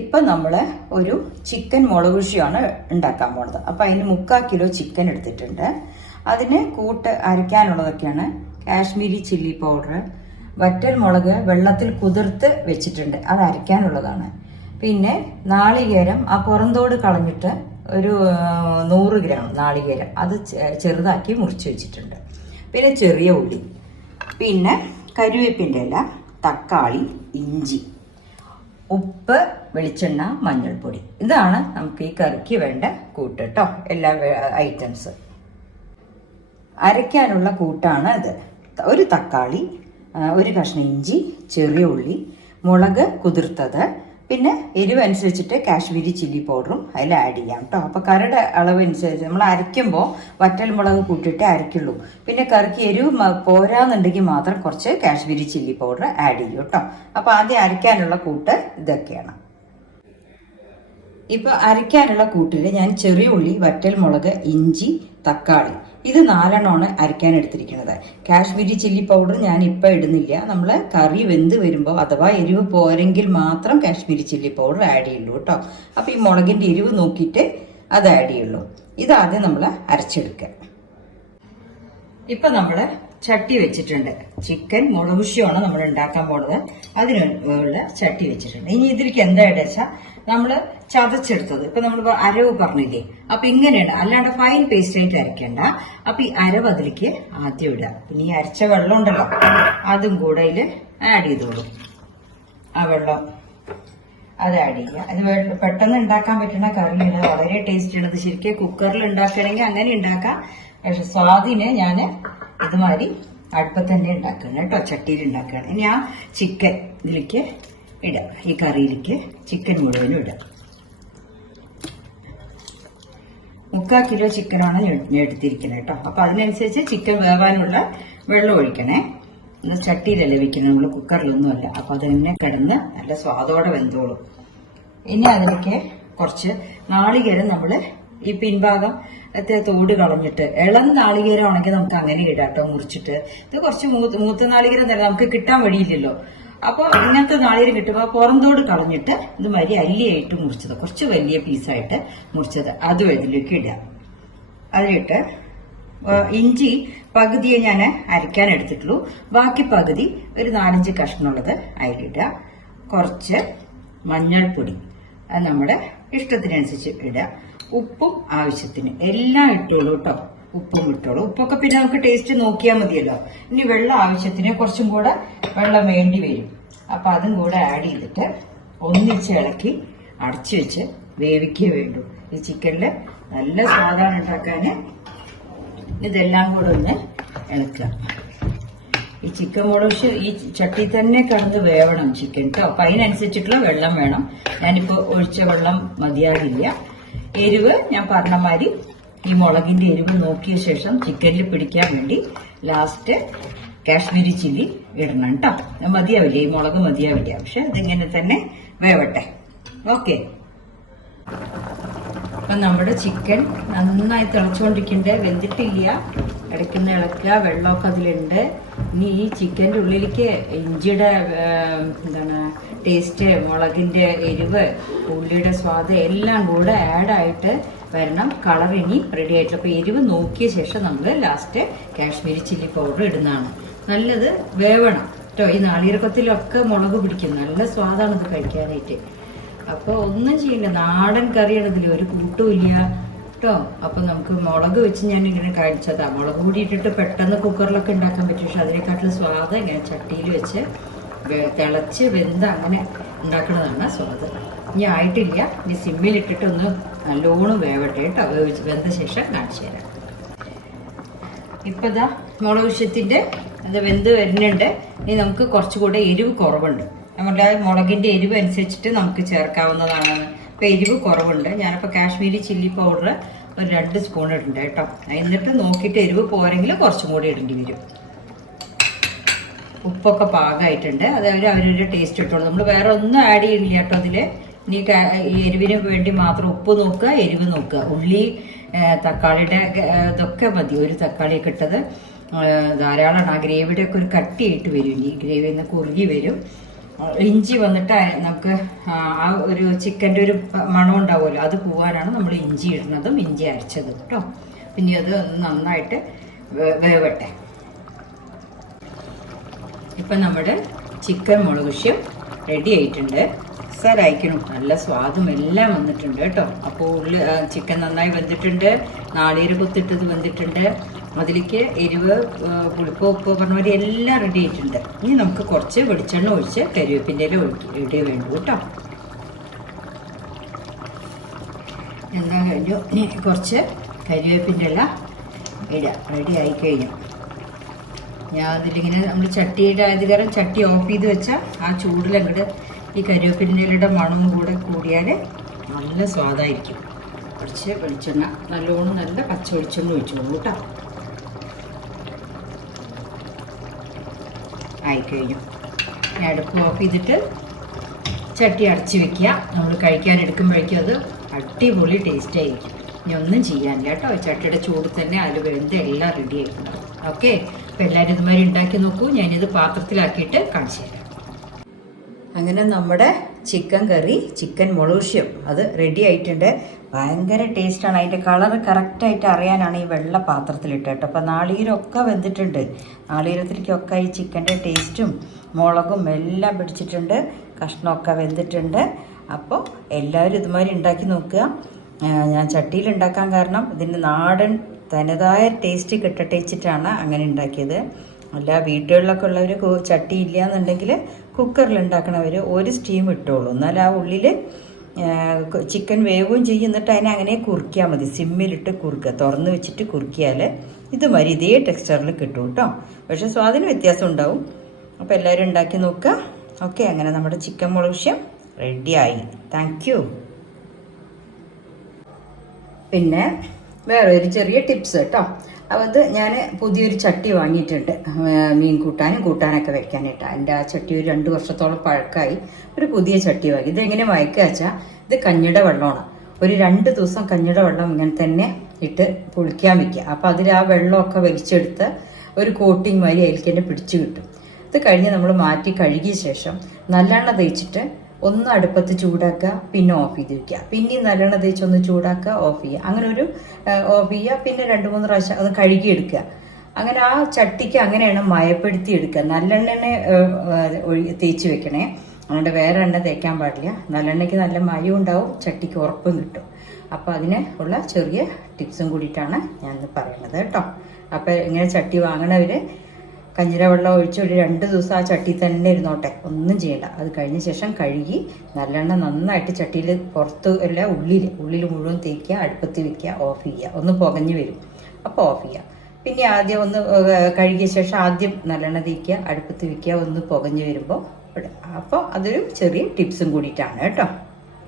ഇപ്പം നമ്മൾ ഒരു ചിക്കൻ മുളക് കൃഷിയാണ് ഉണ്ടാക്കാൻ പോണത്. അപ്പം അതിന് 3/4 കിലോ ചിക്കൻ എടുത്തിട്ടുണ്ട്. അതിന് കൂട്ട് അരയ്ക്കാനുള്ളതൊക്കെയാണ് കാശ്മീരി ചില്ലി പൗഡർ, വറ്റൽ മുളക് വെള്ളത്തിൽ കുതിർത്ത് വെച്ചിട്ടുണ്ട്, അത് അരയ്ക്കാനുള്ളതാണ്. പിന്നെ നാളികേരം ആ പുറന്തോട് കളഞ്ഞിട്ട് ഒരു 100 ഗ്രാം നാളികേരം അത് ചെറുതാക്കി മുറിച്ച് വെച്ചിട്ടുണ്ട്. പിന്നെ ചെറിയ ഉള്ളി, പിന്നെ കരിവേപ്പിൻ്റെ ഇല, തക്കാളി, ഇഞ്ചി, ഉപ്പ്, വെളിച്ചെണ്ണ, മഞ്ഞൾപ്പൊടി. ഇതാണ് നമുക്ക് ഈ കറിക്ക് വേണ്ട കൂട്ട് കേട്ടോ. എല്ലാ ഐറ്റംസ് അരയ്ക്കാനുള്ള കൂട്ടാണ് ഇത്. ഒരു തക്കാളി, ഒരു കഷ്ണം ഇഞ്ചി, ചെറിയ ഉള്ളി, മുളക് കുതിർത്തത്, പിന്നെ എരിവ് അനുസരിച്ചിട്ട് കാശ്മീരി ചില്ലി പൗഡറും അതിൽ ആഡ് ചെയ്യാം കേട്ടോ. അപ്പോൾ കറിയുടെ അളവ് അനുസരിച്ച് നമ്മൾ അരയ്ക്കുമ്പോൾ വറ്റൽ മുളക് കൂട്ടിയിട്ട് അരയ്ക്കുള്ളൂ. പിന്നെ കറിക്ക് എരിവ് പോരാന്നുണ്ടെങ്കിൽ മാത്രം കുറച്ച് കാശ്മീരി ചില്ലി പൗഡർ ആഡ് ചെയ്യും കേട്ടോ. അപ്പോൾ ആദ്യം അരയ്ക്കാനുള്ള കൂട്ട് ഇതൊക്കെയാണ്. ഇപ്പോൾ അരയ്ക്കാനുള്ള കൂട്ടിൽ ഞാൻ ചെറിയ ഉള്ളി, വറ്റൽ മുളക്, ഇഞ്ചി, തക്കാളി, ഇത് 4 അരയ്ക്കാൻ എടുത്തിരിക്കുന്നത്. കാശ്മീരി ചില്ലി പൗഡർ ഞാൻ ഇപ്പം ഇടുന്നില്ല. നമ്മൾ കറി വെന്ത് വരുമ്പോൾ അഥവാ എരിവ് പോരെങ്കിൽ മാത്രം കാശ്മീരി ചില്ലി പൗഡർ ആഡ് ചെയ്യുള്ളൂ കേട്ടോ. അപ്പോൾ ഈ മുളകിൻ്റെ എരിവ് നോക്കിയിട്ട് അത് ആഡ് ചെയ്യുള്ളൂ. ഇതാദ്യം നമ്മൾ അരച്ചെടുക്കുക. ഇപ്പം നമ്മൾ ചട്ടി വെച്ചിട്ടുണ്ട്. ചിക്കൻ മുളകുശ്യമാണ് നമ്മൾ ഉണ്ടാക്കാൻ പോകുന്നത്. അതിനുള്ള ചട്ടി വെച്ചിട്ടുണ്ട്. ഇനി ഇതിലേക്ക് എന്താ ഇടുക വെച്ചാൽ നമ്മൾ ചതച്ചെടുത്തത് ഇപ്പൊ നമ്മൾ അരവ് പറഞ്ഞില്ലേ, അപ്പൊ ഇങ്ങനെയാണ്, അല്ലാണ്ട് ഫൈൻ പേസ്റ്റ് ആയിട്ട് അരയ്ക്കണ്ട. അപ്പൊ ഈ അരവ് അതിലേക്ക് ആദ്യം ഇടുക. പിന്നെ ഈ അരച്ച വെള്ളം ഉണ്ടല്ലോ അതും കൂടെ അതിൽ ആഡ് ചെയ്തോളൂ. ആ വെള്ളം അത് ആഡ് ചെയ്യുക. അത് പെട്ടെന്ന് ഉണ്ടാക്കാൻ പറ്റുന്ന കറിയാണ്, വളരെ ടേസ്റ്റ് ആണ്. ഇത് ശരിക്കും കുക്കറിൽ ഉണ്ടാക്കണമെങ്കിൽ അങ്ങനെ ഉണ്ടാക്കാം. പക്ഷെ സ്വാദിന് ഞാൻ ഇതുമാതിരി അടുപ്പത്ത് തന്നെ ഉണ്ടാക്കുകയാണ് കേട്ടോ, ചട്ടിയിൽ ഉണ്ടാക്കുകയാണ്. ഇനി ആ ചിക്കൻ ഇതിലേക്ക് ഇടാം. ഈ കറിയിലേക്ക് ചിക്കൻ മുഴുവനും ഇടാം. 3/4 കിലോ ചിക്കനാണ് ഞാൻ എടുത്തിരിക്കുന്നത് കേട്ടോ. അപ്പൊ അതിനനുസരിച്ച് ചിക്കൻ വേവാനുള്ള വെള്ളം ഒഴിക്കണേ. ചട്ടിയിലല്ലേ വെക്കുന്നത്, നമ്മൾ കുക്കറിലൊന്നുമല്ല. അപ്പൊ അത് തന്നെ കിടന്ന് നല്ല സ്വാദോടെ വെന്തോളും. ഇനി അതിലേക്ക് കുറച്ച് നാളികേരം നമ്മൾ ഈ പിൻഭാഗം തോട് കളഞ്ഞിട്ട്, ഇളം നാളികേരം ആണെങ്കിൽ നമുക്ക് അങ്ങനെ ഇടാം കേട്ടോ, മുറിച്ചിട്ട്. ഇത് കുറച്ച് മൂത്ത നാളികേരം തന്നെ നമുക്ക് കിട്ടാൻ വഴിയില്ലല്ലോ. അപ്പോൾ ഇങ്ങനത്തെ നാളികേരം കിട്ടുമ്പോൾ പുറന്തോട് കളഞ്ഞിട്ട് ഇത് മാതിരി അല്ലിയായിട്ട് മുറിച്ചത്, കുറച്ച് വലിയ പീസായിട്ട് മുറിച്ചത് അതും ഇതിലേക്ക് ഇടുക. അതിലിട്ട് ഇഞ്ചി പകുതിയെ ഞാൻ അരയ്ക്കാൻ എടുത്തിട്ടുള്ളൂ. ബാക്കി പകുതി ഒരു 4-5 കഷ്ണമുള്ളത് അതിലിടുക. കുറച്ച് മഞ്ഞൾപ്പൊടി അത് നമ്മുടെ ഇഷ്ടത്തിനനുസരിച്ച് ഇടുക. ഉപ്പും ആവശ്യത്തിന് എല്ലാം ഇട്ടോളൂ കേട്ടോ. ഉപ്പും ഇട്ടോളൂ. ഉപ്പൊക്കെ പിന്നെ നമുക്ക് ടേസ്റ്റ് നോക്കിയാൽ മതിയല്ലോ. ഇനി വെള്ളം ആവശ്യത്തിന് കുറച്ചും കൂടെ വെള്ളം വേണ്ടി വരും. അപ്പൊ അതും കൂടെ ആഡ് ചെയ്തിട്ട് ഒന്നിച്ച് ഇളക്കി അടച്ചു വെച്ച് വേവിക്കേ വേണ്ടൂ. ഈ ചിക്കനിൽ നല്ല സ്വാദാണ് ഉണ്ടാക്കാന്. ഇതെല്ലാം കൂടെ ഒന്ന് ഇളക്കുക. ഈ ചിക്കൻ മുളക് ഈ ചട്ടി തന്നെ കിടന്ന് വേവണം ചിക്കൻ കേട്ടോ. അപ്പൊ അതിനനുസരിച്ചിട്ടുള്ള വെള്ളം വേണം. ഞാനിപ്പോ ഒഴിച്ച വെള്ളം മതിയാകില്ല. എരിവ് ഞാൻ പറഞ്ഞ മാതിരി ഈ മുളകിന്റെ എരിവ് നോക്കിയ ശേഷം ചിക്കനിൽ പിടിക്കാൻ വേണ്ടി ലാസ്റ്റ് കാശ്മീരി ചില്ലി ഇടണം കേട്ടോ. മതിയാവില്ല, ഈ മുളക് മതിയാവില്ല. പക്ഷെ ഇതിങ്ങനെ തന്നെ വേവട്ടെ. ഓക്കെ. അപ്പൊ നമ്മുടെ ചിക്കൻ നന്നായി തിളച്ചുകൊണ്ടിരിക്കണ്ടേ, വെന്തിട്ടില്ല. ഇടയ്ക്കുന്ന ഇളക്കുക, വെള്ളമൊക്കെ അതിലുണ്ട്. ഇനി ഈ ചിക്കൻ്റെ ഉള്ളിലേക്ക് ഇഞ്ചിയുടെ ടേസ്റ്റ്, മുളകിന്റെ എരിവ്, ഉള്ളിയുടെ സ്വാദ് എല്ലാം കൂടെ ആഡായിട്ട് വരണം. കളർ ഇനി റെഡി ആയിട്ടില്ല. അപ്പൊ എരിവ് നോക്കിയ ശേഷം നമ്മൾ ലാസ്റ്റ് കാശ്മീരി ചില്ലി പൗഡർ ഇടുന്നതാണ് നല്ലത്. വേവണം കേട്ടോ. ഈ നാളികേരക്കത്തിലൊക്കെ മുളക് പിടിക്കും, നല്ല സ്വാദാണ് ഇത് കഴിക്കാനായിട്ട്. അപ്പൊ ഒന്നും ചെയ്യില്ല, നാടൻ കറിയാണ്, ഇതിൽ ഒരു കൂട്ടുമില്ല കേട്ടോ. അപ്പൊ നമുക്ക് മുളക് വെച്ച് ഞാൻ ഇങ്ങനെ കഴിച്ചതാ. മുളക് കൂടി ഇട്ടിട്ട് പെട്ടെന്ന് കുക്കറിലൊക്കെ ഉണ്ടാക്കാൻ പറ്റും. പക്ഷെ അതിനെക്കാട്ടിലും സ്വാദ് ഇങ്ങനെ ചട്ടിയിൽ വെച്ച് തിളച്ച് വെന്ത് അങ്ങനെ ഉണ്ടാക്കുന്നതാണ് സ്വാദ്. ഇനി ആയിട്ടില്ല, ഇനി സിമ്മിലിട്ടിട്ട് ഒന്ന് നല്ലോണം വേവട്ടെ കേട്ടോ. വെന്ത ശേഷം കാണിച്ചു തരാം. ഇപ്പൊ ഇതാ മുളകുശ്യത്തിന്റെ അത് വെന്ത് വരുന്നുണ്ട്. ഇനി നമുക്ക് കുറച്ചുകൂടെ എരിവ് കുറവുണ്ട്. നമ്മുടെ മുളകിന്റെ എരിവ് അനുസരിച്ചിട്ട് നമുക്ക് ചേർക്കാവുന്നതാണ്. ഇപ്പൊ എരിവ് കുറവുണ്ട്. ഞാനിപ്പോ കാശ്മീരി ചില്ലി പൗഡർ ഒരു 2 സ്പൂൺ ഇടുന്നുണ്ട് കേട്ടോ. എന്നിട്ട് നോക്കിയിട്ട് എരിവ് പോരെങ്കിൽ കുറച്ചും കൂടി ഇടേണ്ടി വരും. ഉപ്പൊക്കെ പാകമായിട്ടുണ്ട്. അത് അവരൊരു ടേസ്റ്റ് ഇട്ടോളൂ. നമ്മൾ വേറെ ഒന്നും ആഡ് ചെയ്യില്ല കേട്ടോ അതില്. ഇനി ഈ എരിവിന് വേണ്ടി മാത്രം ഉപ്പ് നോക്കുക, എരിവ് നോക്കുക. ഉള്ളി, തക്കാളിയുടെ ഇതൊക്കെ മതി. ഒരു തക്കാളിയൊക്കെ ഇട്ടത് ധാരാളമാണ്. ആ ഗ്രേവിയുടെ ഒക്കെ ഒരു കട്ടിയായിട്ട് വരും. ഈ ഗ്രേവി നിന്ന് കുറുകി വരും. ഇഞ്ചി വന്നിട്ട് നമുക്ക് ആ ഒരു ചിക്കൻ്റെ ഒരു മണം ഉണ്ടാവുമല്ലോ, അത് പോവാനാണ് നമ്മൾ ഇഞ്ചി ഇടുന്നതും ഇഞ്ചി അരച്ചതും കേട്ടോ. പിന്നെ അത് നന്നായിട്ട് വേവട്ടെ. ഇപ്പം നമ്മുടെ ചിക്കൻ മുളകുശ്യം റെഡി ആയിട്ടുണ്ട്. അയക്കണം, നല്ല സ്വാദും എല്ലാം വന്നിട്ടുണ്ട് കേട്ടോ. അപ്പോൾ ചിക്കൻ നന്നായി വെന്തിട്ടുണ്ട്, നാളികേര കൊത്തിട്ടത് വെന്തിട്ടുണ്ട്, അതിലേക്ക് എരിവ് പുളിപ്പ് ഉപ്പ് പറഞ്ഞ പോലെ എല്ലാം റെഡി ആയിട്ടുണ്ട്. ഇനി നമുക്ക് കുറച്ച് വെളിച്ചെണ്ണ ഒഴിച്ച് കരിവേപ്പിൻ്റെ ഇല ഇടേ വേണ്ടു കേട്ടോ. എന്താ കഴിഞ്ഞു, ഇനി കുറച്ച് കരിവേപ്പിൻ്റെ ഇല ഇടുക. റെഡി ആയി കഴിഞ്ഞു. ഞാൻ അതിലിങ്ങനെ നമ്മൾ ചട്ടിയുടെ ആയത് കാരണം ചട്ടി ഓഫ് ചെയ്ത് വെച്ചാൽ ആ ചൂടിലങ്ങോട്ട് ഈ കരിവേപ്പിൻ്റെ ഇലയുടെ മണവും കൂടെ കൂടിയാൽ നല്ല സ്വാദായിരിക്കും. കുറച്ച് വെളിച്ചെണ്ണ, നല്ലോണം നല്ല പച്ച വെളിച്ചെണ്ണ ഒഴിച്ചോളൂ കേട്ടോ. ആയിക്കഴിഞ്ഞു. ഇനി അടുപ്പ് ഓഫ് ചെയ്തിട്ട് ചട്ടി അടച്ച് വെക്കുക. നമ്മൾ കഴിക്കാൻ എടുക്കുമ്പോഴേക്കും അത് അടിപൊളി ടേസ്റ്റ് ആയിരിക്കും. ഇനി ഒന്നും ചെയ്യാനില്ല കേട്ടോ. ചട്ടിയുടെ ചൂട് തന്നെ അതിൽ വെന്ത് എല്ലാം റെഡി ആയിട്ടുണ്ടാവും. ഓക്കെ, അപ്പോൾ എല്ലാവരും ഇതുമാതിരി ഉണ്ടാക്കി നോക്കൂ. ഞാനിത് പാത്രത്തിലാക്കിയിട്ട് കാണിച്ചു തരാം. അങ്ങനെ നമ്മുടെ ചിക്കൻ കറി, ചിക്കൻ മുളകുശ്യം അത് റെഡി ആയിട്ടുണ്ട്. ഭയങ്കര ടേസ്റ്റാണ്. അതിൻ്റെ കളറ് കറക്റ്റായിട്ട് അറിയാനാണ് ഈ വെള്ള പാത്രത്തിലിട്ട് കേട്ടോ. അപ്പോൾ നാളികേരമൊക്കെ വെന്തിട്ടുണ്ട്. നാളികേരത്തിലേക്കൊക്കെ ഈ ചിക്കൻ്റെ ടേസ്റ്റും മുളകും എല്ലാം പിടിച്ചിട്ടുണ്ട്. കഷ്ണമൊക്കെ വെന്തിട്ടുണ്ട്. അപ്പോൾ എല്ലാവരും ഇതുമാതിരി ഉണ്ടാക്കി നോക്കുക. ഞാൻ ചട്ടിയിൽ ഉണ്ടാക്കാൻ കാരണം ഇതിൻ്റെ നാടൻ തനതായ ടേസ്റ്റ് കിട്ടട്ടെ വെച്ചിട്ടാണ് അങ്ങനെ ഉണ്ടാക്കിയത്. അല്ല, വീട്ടുകളിലൊക്കെ ഉള്ളവർ ചട്ടി ഇല്ല എന്നുണ്ടെങ്കിൽ കുക്കറിൽ ഉണ്ടാക്കണവർ ഒരു സ്റ്റീം ഇട്ടോളൂ. എന്നാൽ ആ ഉള്ളിൽ ചിക്കൻ വേവുകയും ചെയ്യും. എന്നിട്ട് അതിനെ അങ്ങനെ കുറുക്കിയാൽ മതി. സിമ്മിലിട്ട് കുറുക്കുക, തുറന്ന് വെച്ചിട്ട് കുറുക്കിയാൽ ഇതുമാതിരി ഇതേ ടെക്സ്ചറിൽ കിട്ടും കേട്ടോ. പക്ഷേ സ്വാദിന് വ്യത്യാസം ഉണ്ടാവും. അപ്പോൾ എല്ലാവരും ഉണ്ടാക്കി നോക്കുക. ഓക്കെ, അങ്ങനെ നമ്മുടെ ചിക്കൻ മുളകുശ്യം റെഡിയായി. Thank you. പിന്നെ വേറെ ഒരു ചെറിയ ടിപ്സ് കേട്ടോ. അത് ഞാൻ പുതിയൊരു ചട്ടി വാങ്ങിയിട്ടുണ്ട് മീൻ കൂട്ടാനൊക്കെ വെക്കാനായിട്ട്. എൻ്റെ ആ ചട്ടി ഒരു 2 വർഷത്തോളം പഴക്കമായി. ഒരു പുതിയ ചട്ടി വാങ്ങി. ഇതെങ്ങനെ വായിക്കുക വെച്ചാൽ ഇത് കഞ്ഞിയുടെ വെള്ളമാണ്. ഒരു 2 ദിവസം കഞ്ഞിയുടെ വെള്ളം ഇങ്ങനെ തന്നെ ഇട്ട് പുളിക്കാൻ വയ്ക്കുക. അപ്പോൾ അതിൽ ആ വെള്ളമൊക്കെ വലിച്ചെടുത്ത് ഒരു കോട്ടിങ് മാതിരി അതിലേക്ക് തന്നെ പിടിച്ചു കിട്ടും. ഇത് കഴിഞ്ഞ് നമ്മൾ മാറ്റി കഴുകിയ ശേഷം നല്ലെണ്ണ തേച്ചിട്ട് ഒന്ന് അടുപ്പത്ത് ചൂടാക്കുക, പിന്നെ ഓഫ് ചെയ്ത് വയ്ക്കുക. പിന്നെയും നല്ലെണ്ണ തേച്ചൊന്ന് ചൂടാക്കുക, ഓഫ് ചെയ്യുക. അങ്ങനെ ഒരു ഓഫ് ചെയ്യുക, പിന്നെ 2-3 പ്രാവശ്യം അത് കഴുകിയെടുക്കുക. അങ്ങനെ ആ ചട്ടിക്ക് അങ്ങനെയാണ് മയപ്പെടുത്തി എടുക്കുക. നല്ലെണ്ണ തേച്ച് വെക്കണേ, അതുകൊണ്ട് വേറെ എണ്ണ തേക്കാൻ പാടില്ല. നല്ലെണ്ണയ്ക്ക് നല്ല മയം ഉണ്ടാവും, ചട്ടിക്ക് ഉറപ്പും കിട്ടും. അപ്പോൾ അതിന് ഉള്ള ചെറിയ ടിപ്സും കൂടിയിട്ടാണ് ഞാൻ പറയുന്നത് കേട്ടോ. അപ്പോൾ ഇങ്ങനെ ചട്ടി വാങ്ങണവർ കഞ്ഞിര വെള്ളം ഒഴിച്ച് ഒരു 2 ദിവസം ആ ചട്ടി തന്നെ ഇരുന്നോട്ടെ, ഒന്നും ചെയ്യണ്ട. അത് കഴിഞ്ഞ ശേഷം കഴുകി നല്ലെണ്ണ നന്നായിട്ട് ചട്ടിയിൽ പുറത്ത് അല്ല ഉള്ളിൽ മുഴുവൻ തേക്കുക, അടുപ്പത്ത് വെക്കുക, ഓഫ് ചെയ്യുക. ഒന്ന് പുകഞ്ഞ് വരും, അപ്പോൾ ഓഫ് ചെയ്യുക. പിന്നെ ആദ്യം ഒന്ന് കഴുകിയ ശേഷം ആദ്യം നല്ലെണ്ണ തേക്കുക, അടുപ്പത്ത് വെക്കുക, ഒന്ന് പുകഞ്ഞ് വരുമ്പോൾ. അപ്പോൾ അതൊരു ചെറിയ ടിപ്സും കൂടിയിട്ടാണ് കേട്ടോ.